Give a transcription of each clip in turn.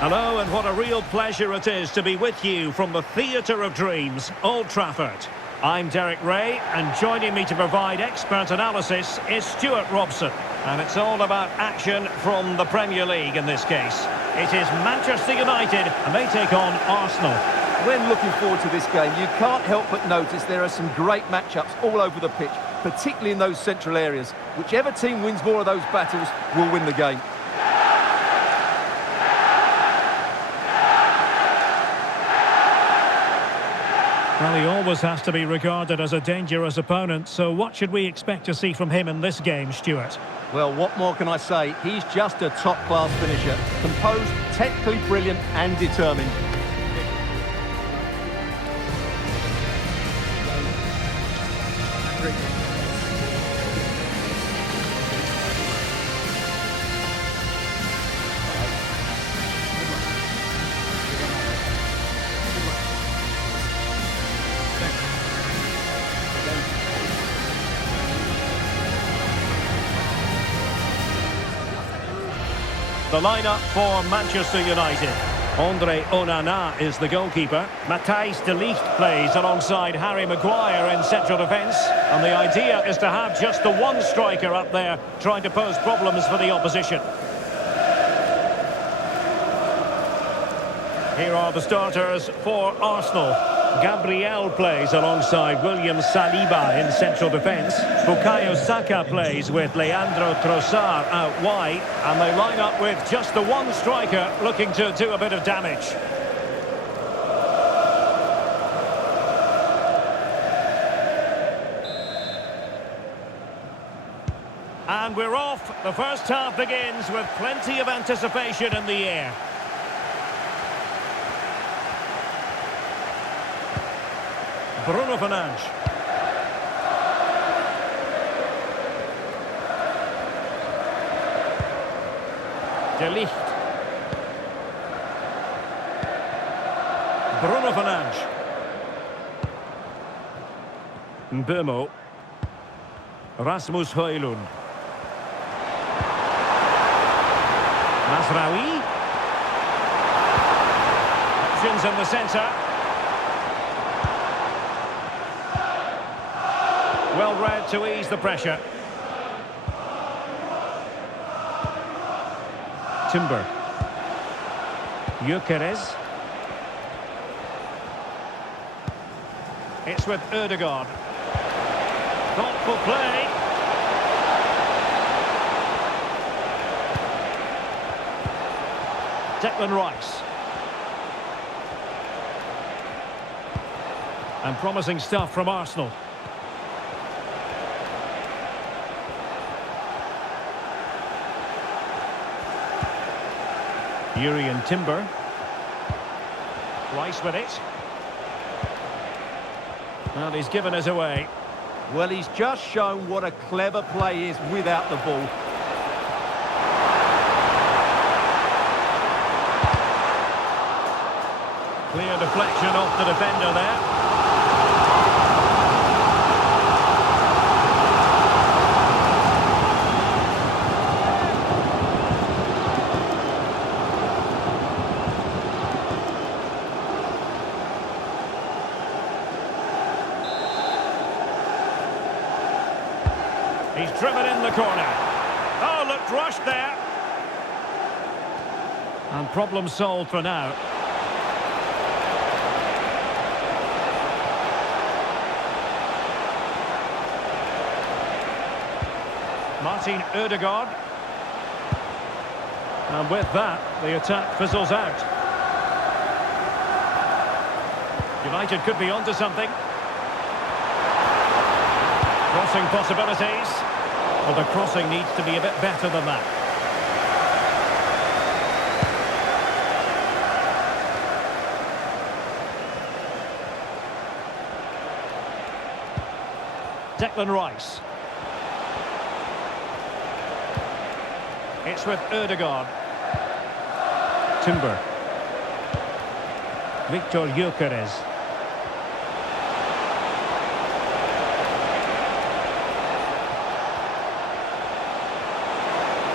Hello, and what a real pleasure it is to be with you from the Theatre of Dreams, Old Trafford. I'm Derek Ray, and joining me to provide expert analysis is Stuart Robson. And it's all about action from the Premier League in this case. It is Manchester United, and they take on Arsenal. When looking forward to this game, you can't help but notice there are some great matchups all over the pitch, particularly in those central areas. Whichever team wins more of those battles will win the game. Well, he always has to be regarded as a dangerous opponent, so what should we expect to see from him in this game, Stuart? Well, what more can I say? He's just a top-class finisher. Composed, technically brilliant and determined. The lineup for Manchester United. Andre Onana is the goalkeeper. Matthijs de Ligt plays alongside Harry Maguire in central defence. And the idea is to have just the one striker up there trying to pose problems for the opposition. Here are the starters for Arsenal. Gabriel plays alongside William Saliba in central defence. Bukayo Saka plays with Leandro Trossard out wide. And they line up with just the one striker looking to do a bit of damage. And we're off. The first half begins with plenty of anticipation in the air. Bruno Fernandes. De Ligt. Bruno Fernandes. Mbeumo. Rasmus Højlund. Mazraoui. Options in the centre. Well read to ease the pressure. Timber. Gyökeres. It's with Ødegaard. Thoughtful play. Declan Rice. And promising stuff from Arsenal. Jurriën Timber. Rice with it. Well, he's given us away. Well, he's just shown what a clever play is without the ball. Clear deflection off the defender there. He's driven in the corner. Oh, looked rushed there. And problem solved for now. Martin Ødegaard. And with that, the attack fizzles out. United could be onto something. Crossing possibilities. Well, the crossing needs to be a bit better than that. Declan Rice. It's with Ødegaard. Timber. Victor Gyökeres.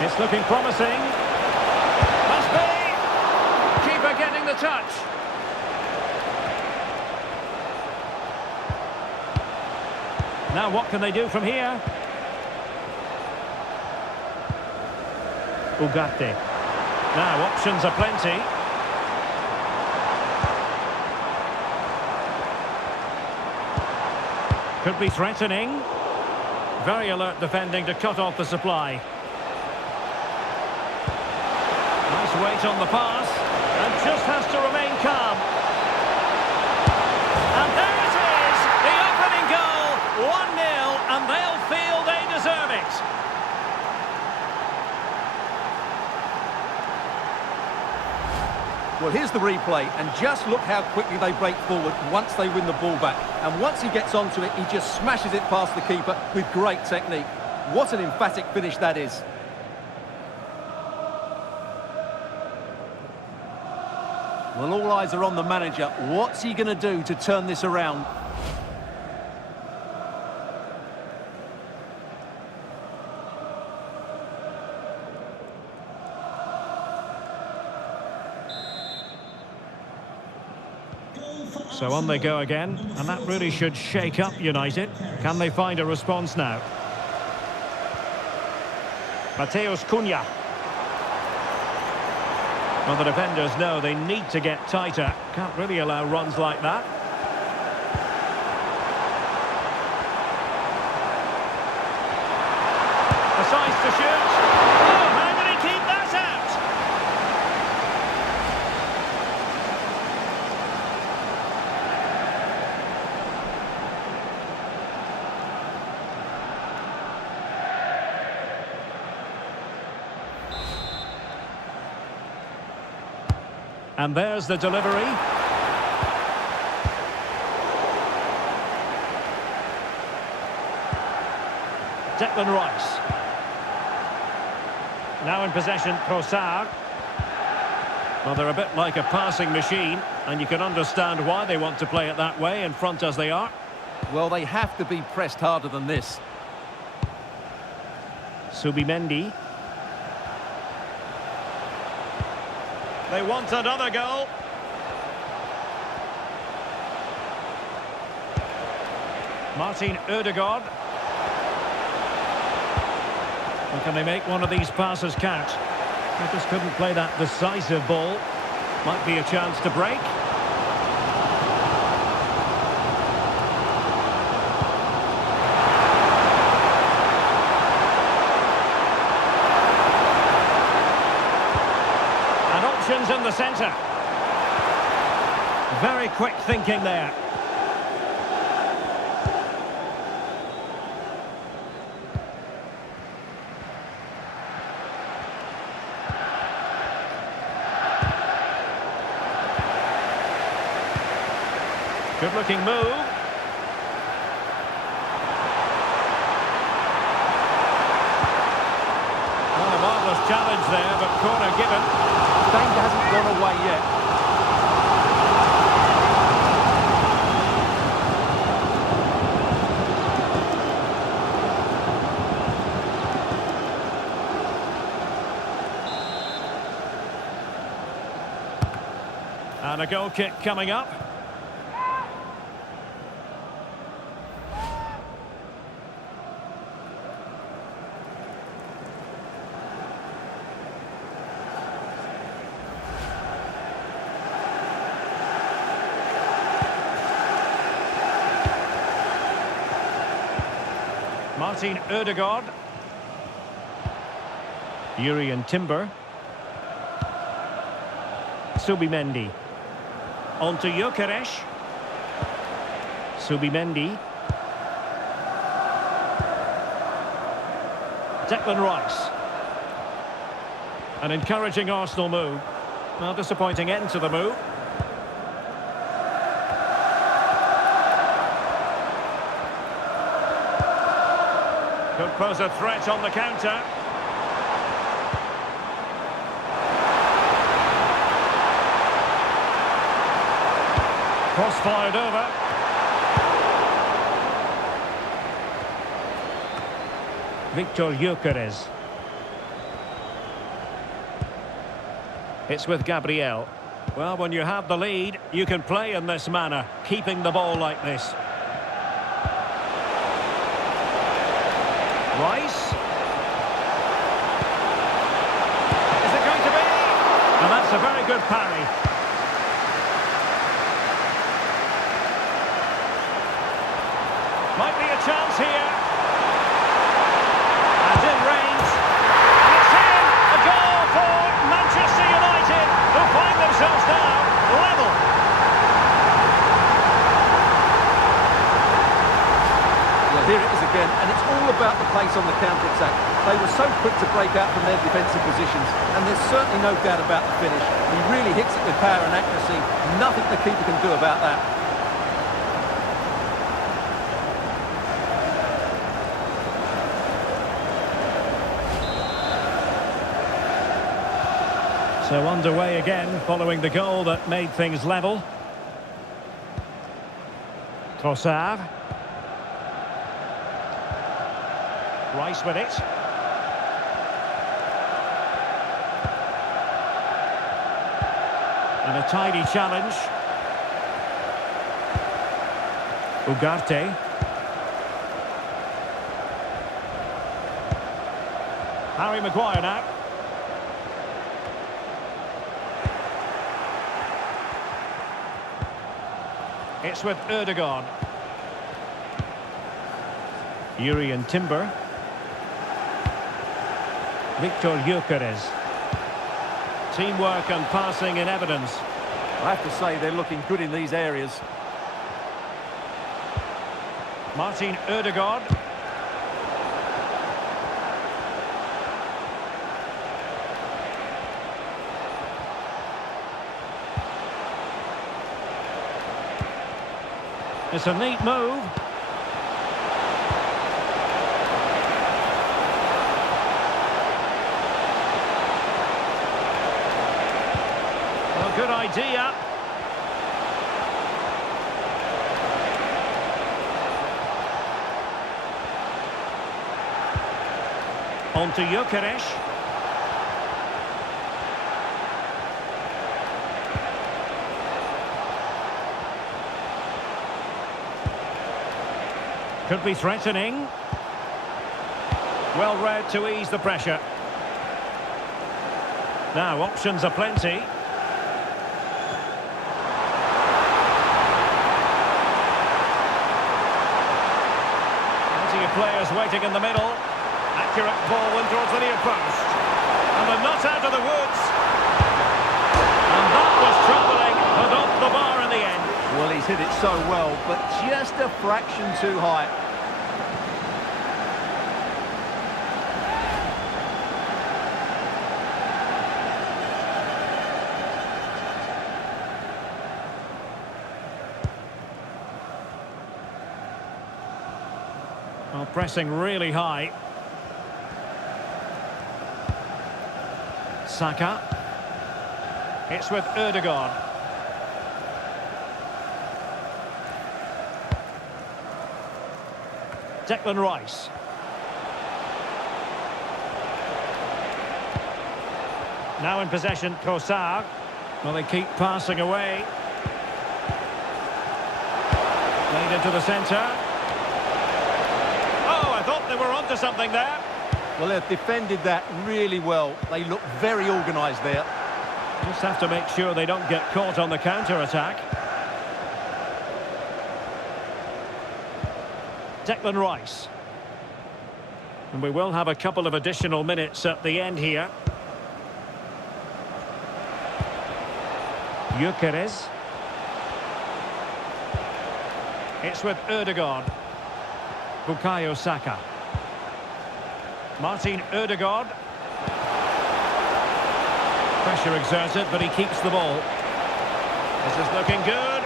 It's looking promising. Must be! a touch. Now what can they do from here? Ugarte. Now options are plenty. Could be threatening. Very alert defending to cut off the supply. Nice weight on the pass. And just has to remain calm. And there it is! The opening goal! 1-0, and they'll feel they deserve it. Well, here's the replay, and just look how quickly they break forward once they win the ball back. And once he gets onto it, he just smashes it past the keeper with great technique. What an emphatic finish that is. Well, all eyes are on the manager. What's he going to do to turn this around? So on they go again, and that really should shake up United. Can they find a response now? Mateus Cunha. Well, the defenders know they need to get tighter. Can't really allow runs like that. A size to shoot. Oh, how did he keep that out? And there's the delivery. Declan Rice. Now in possession, Trossard. Well, they're a bit like a passing machine, and you can understand why they want to play it that way, in front as they are. Well, they have to be pressed harder than this. Subimendi. They want another goal. Martin Ødegaard. Well, can they make one of these passes count? They just couldn't play that decisive ball. Might be a chance to break. And options in the centre. Very quick thinking there. Good-looking move. Well, a marvellous challenge there, but corner given. Danger hasn't gone away yet. And a goal kick coming up. Martin Ødegaard. Jurriën Timber. Subimendi. On to Gyökeres. Subimendi. Declan Rice. An encouraging Arsenal move. Well, disappointing end to the move. Could pose a threat on the counter. Cross fired over. Victor Gyökeres. It's with Gabriel. Well, when you have the lead, you can play in this manner, keeping the ball like this. Rice. Is it going to be? And that's a very good parry. Might be a chance here. And in range. And it's in! A goal for Manchester United, who find themselves now level. Well, here it is again, and it's all about the pace on the counter-attack. They were so quick to break out from their defensive positions, and there's certainly no doubt about the finish. He really hits it with power and accuracy. Nothing the keeper can do about that. So underway again, following the goal that made things level. Trossard. Rice with it. And a tidy challenge. Ugarte. Harry Maguire now. It's with Erdogan. Yuri and Timber. Victor Gyökeres. Teamwork and passing in evidence. I have to say they're looking good in these areas. Martin Erdogan. It's a neat move. Well, good idea. On to Gyökeres. Could be threatening. Well read to ease the pressure. Now, options are plenty. Plenty of players waiting in the middle. Accurate ball in towards the near post. And they're not out of the woods. And that was troubling, but off the bar in the end. Well, he's hit it so well, but just a fraction too high. Well, pressing really high. Saka. It's with Erdogan. Declan Rice. Now in possession, Trossard. Well, they keep passing away. Played into the centre. Oh, I thought they were onto something there. Well, they've defended that really well. They look very organised there. Just have to make sure they don't get caught on the counter-attack. Declan Rice. And we will have a couple of additional minutes at the end here. Gyökeres. It's with Erdogan. Bukayo Saka. Martin Erdogan. Pressure exerted, but he keeps the ball. This is looking good.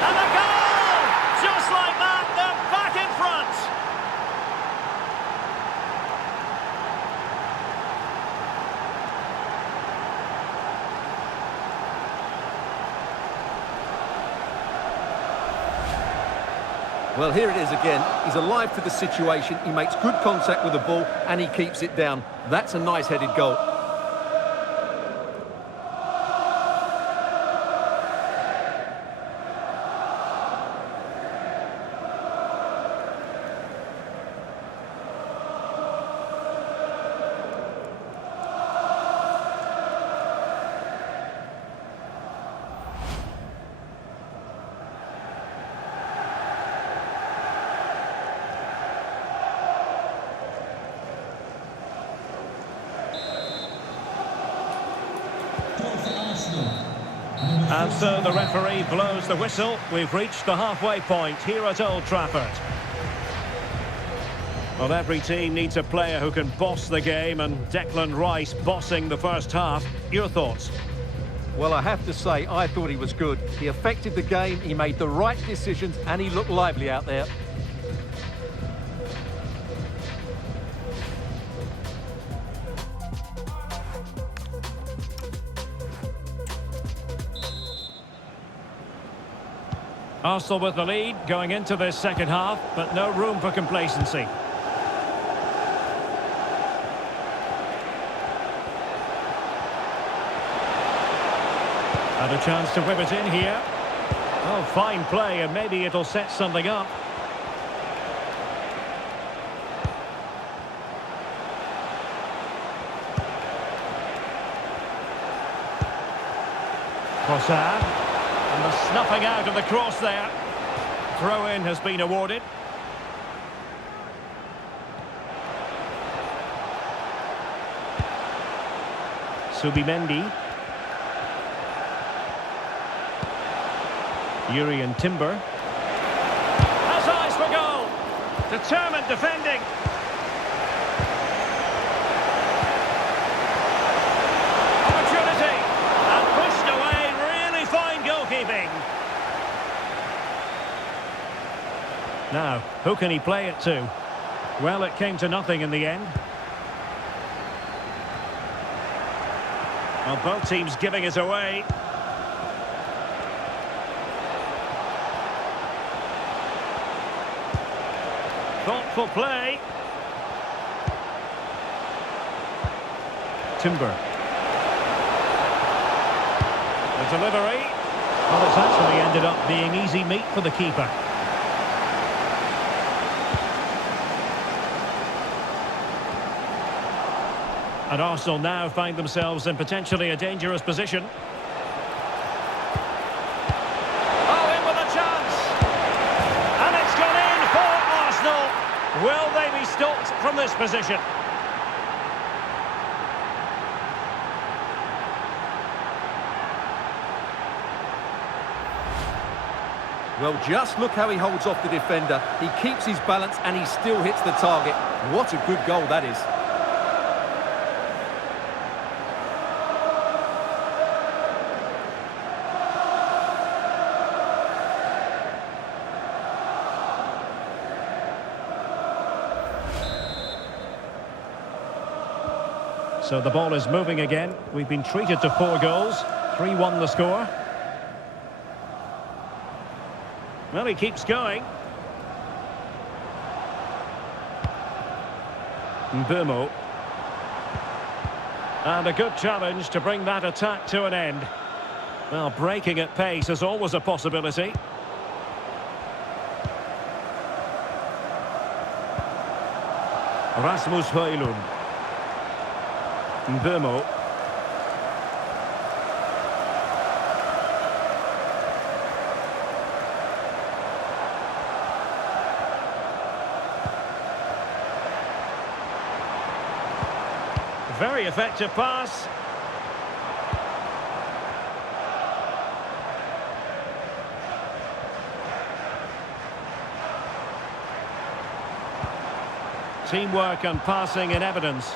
And a goal! Just like that, they're back in front. Well, here it is again. He's alive to the situation. He makes good contact with the ball and he keeps it down. That's a nice headed goal. And so the referee blows the whistle. We've reached the halfway point here at Old Trafford. Well, every team needs a player who can boss the game, and Declan Rice bossing the first half. Your thoughts? Well, I have to say, I thought he was good. He affected the game, he made the right decisions, and he looked lively out there. Arsenal with the lead going into this second half, but no room for complacency. And a chance to whip it in here. Oh, fine play, and maybe it'll set something up. Trossard. And the snuffing out of the cross there. Throw-in has been awarded. Subimendi. Urian Timber. Has eyes for goal. Determined defending. Opportunity. And pushed away. Really fine goalkeeping. Now, who can he play it to? Well, it came to nothing in the end. Well, both teams giving it away. Thoughtful play. Timber. The delivery. Well, it's actually ended up being easy meat for the keeper. And Arsenal now find themselves in potentially a dangerous position. Oh, in with a chance! And it's gone in for Arsenal! Will they be stopped from this position? Well, just look how he holds off the defender. He keeps his balance and he still hits the target. What a good goal that is. So the ball is moving again. We've been treated to 4 goals. 3-1 the score. Well, he keeps going. Mbeumo. And a good challenge to bring that attack to an end. Well, breaking at pace is always a possibility. Rasmus Højlund. Mbeumo. Very effective pass. Teamwork and passing in evidence.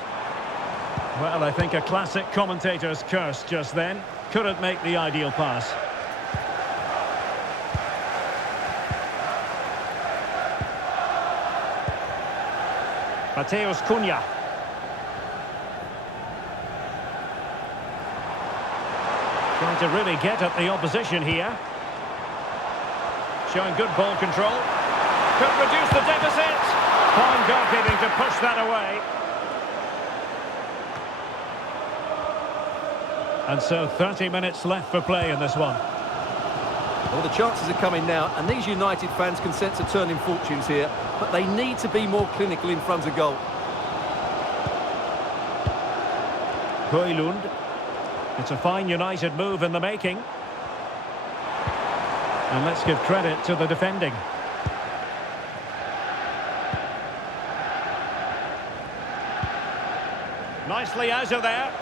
Well, I think a classic commentator's curse just then. Couldn't make the ideal pass. Mateus Cunha. Trying to really get at the opposition here. Showing good ball control. Could reduce the deficit. Fine goalkeeping to push that away. And so 30 minutes left for play in this one. Well, the chances are coming now, and these United fans can sense a turn in fortunes here, but they need to be more clinical in front of goal. Højlund. It's a fine United move in the making. And let's give credit to the defending. Nicely out of there.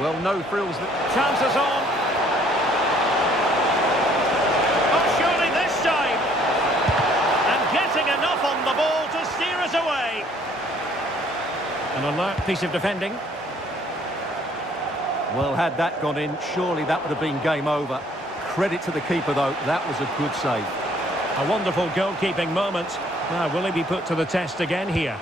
Well, no frills. Chances on. An alert piece of defending. Well, had that gone in, surely that would have been game over. Credit to the keeper, though. That was a good save. A wonderful goalkeeping moment. Now, will he be put to the test again here?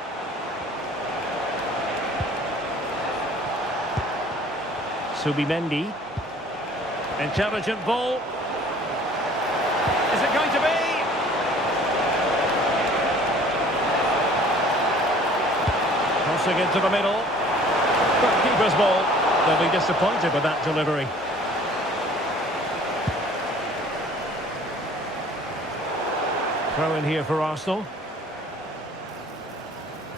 Subimendi. Intelligent ball. Is it going to be? Crossing into the middle. But keeper's ball. They'll be disappointed with that delivery. Throw in here for Arsenal.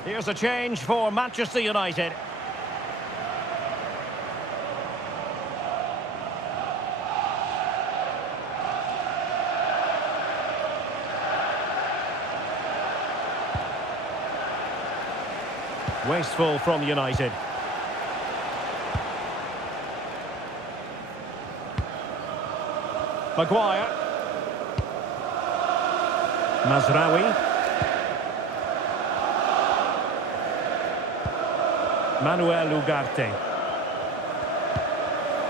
Here's a change for Manchester United. Wasteful from United. Maguire. Mazraoui. Manuel Ugarte.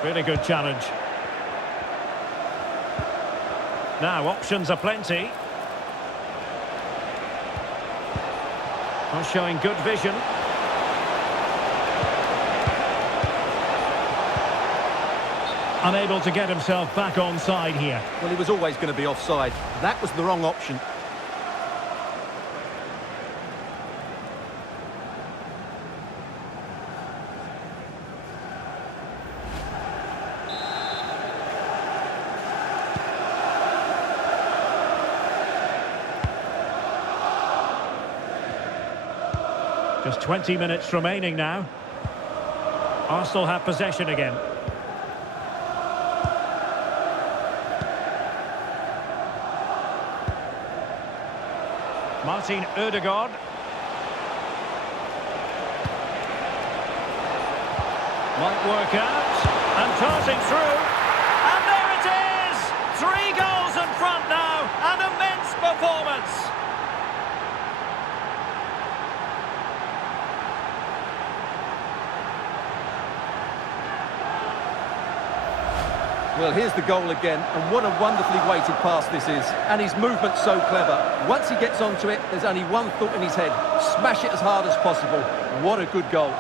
Really good challenge. Now, options are plenty. Not showing good vision. Unable to get himself back onside here. Well, he was always going to be offside. That was the wrong option. Just 20 minutes remaining now. Arsenal have possession again. Martin Ødegaard. Might work out. And tossing through. And there it is! 3 goals in front now. An immense performance. Well, here's the goal again, and what a wonderfully weighted pass this is. And his movement's so clever. Once he gets onto it, there's only one thought in his head. Smash it as hard as possible. What a good goal.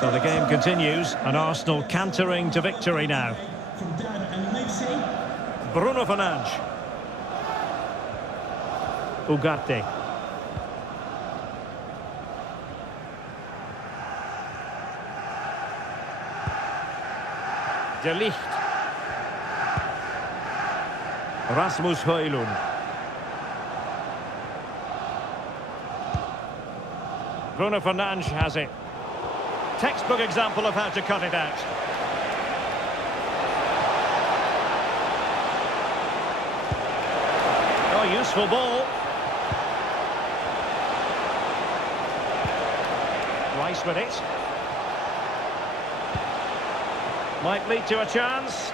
So the game continues, and Arsenal cantering to victory now. Bruno Fernandes. Ugarte. De Ligt. Rasmus Højlund. Bruno Fernandes has it. Textbook example of how to cut it out. Oh, useful ball. Rice with it. Might lead to a chance.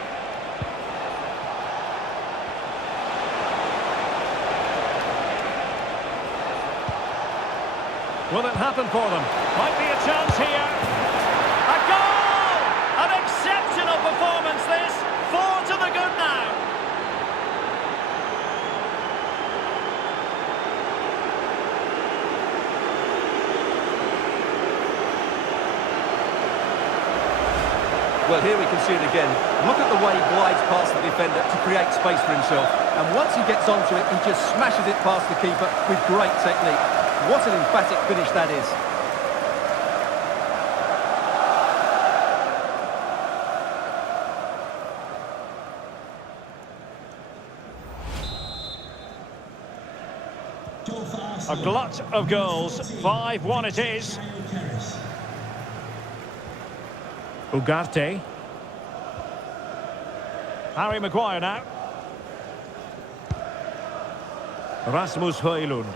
Will it happen for them? Might be a chance here. A goal! An exceptional performance this. 4 to the good now. Well, here we can see it again. Look at the way he glides past the defender to create space for himself. And once he gets onto it, he just smashes it past the keeper with great technique. What an emphatic finish that is. A glut of goals. 5-1 it is. Ugarte. Harry Maguire now. Rasmus Højlund.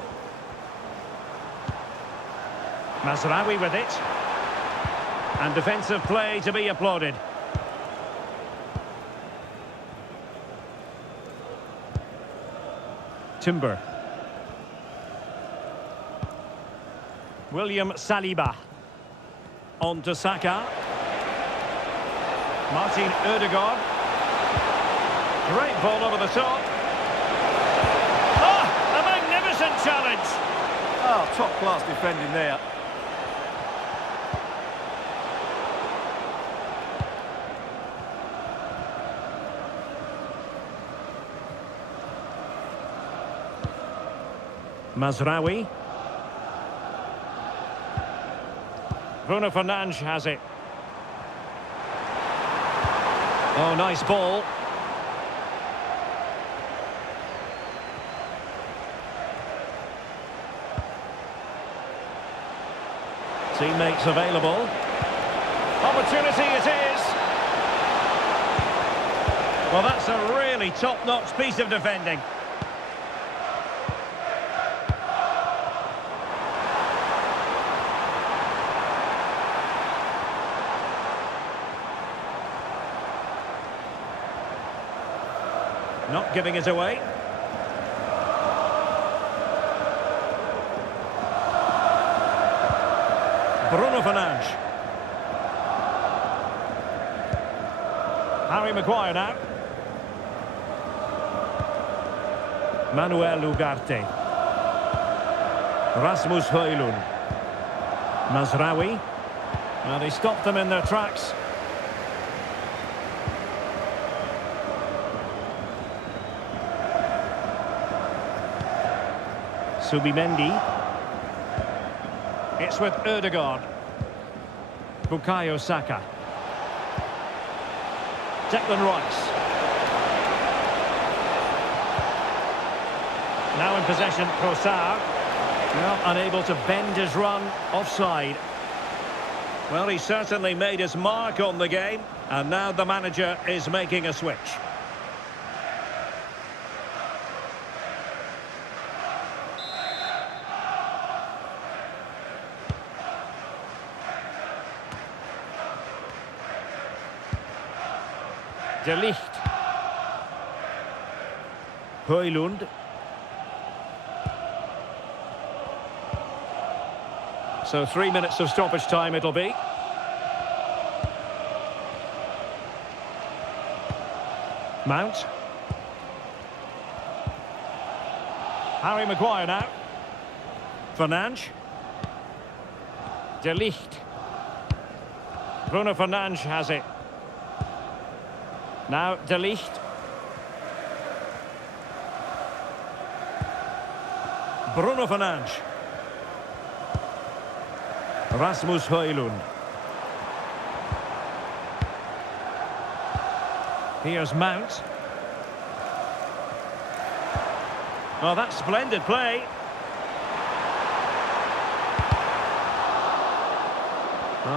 Mazraoui with it. And defensive play to be applauded. Timber. William Saliba. On to Saka. Martin Ødegaard. Great ball over the top. Oh, a magnificent challenge. Oh, top-class defending there. Mazraoui. Bruno Fernandes has it. Oh, nice ball. Teammates available. Opportunity it is. Well, that's a really top-notch piece of defending. Not giving it away. Bruno Fernandes. Harry Maguire now. Manuel Ugarte. Rasmus Højlund. Mazraoui. Well, they stopped them in their tracks. Subimendi. It's with Ødegaard. Bukayo Saka. Declan Rice. Now in possession, Trossard. Well, unable to bend his run, offside. Well, he certainly made his mark on the game, and now the manager is making a switch. De Ligt. Højlund. So 3 minutes of stoppage time it'll be. Mount. Harry Maguire now. Fernandes. De Ligt. Bruno Fernandes has it. Now De Ligt. Bruno Fernandes. Rasmus Højlund. Here's Mount. Oh, that's splendid play.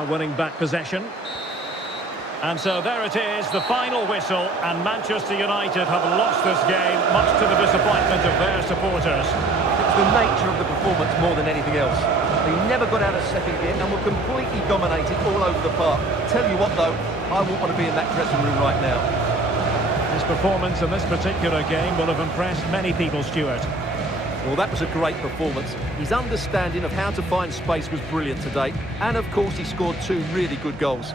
Winning back possession. And so there it is, the final whistle, and Manchester United have lost this game, much to the disappointment of their supporters. It's the nature of the performance more than anything else. They never got out of second gear and were completely dominated all over the park. Tell you what though, I wouldn't want to be in that dressing room right now. His performance in this particular game will have impressed many people, Stuart. Well, that was a great performance. His understanding of how to find space was brilliant today. And of course he scored 2 really good goals.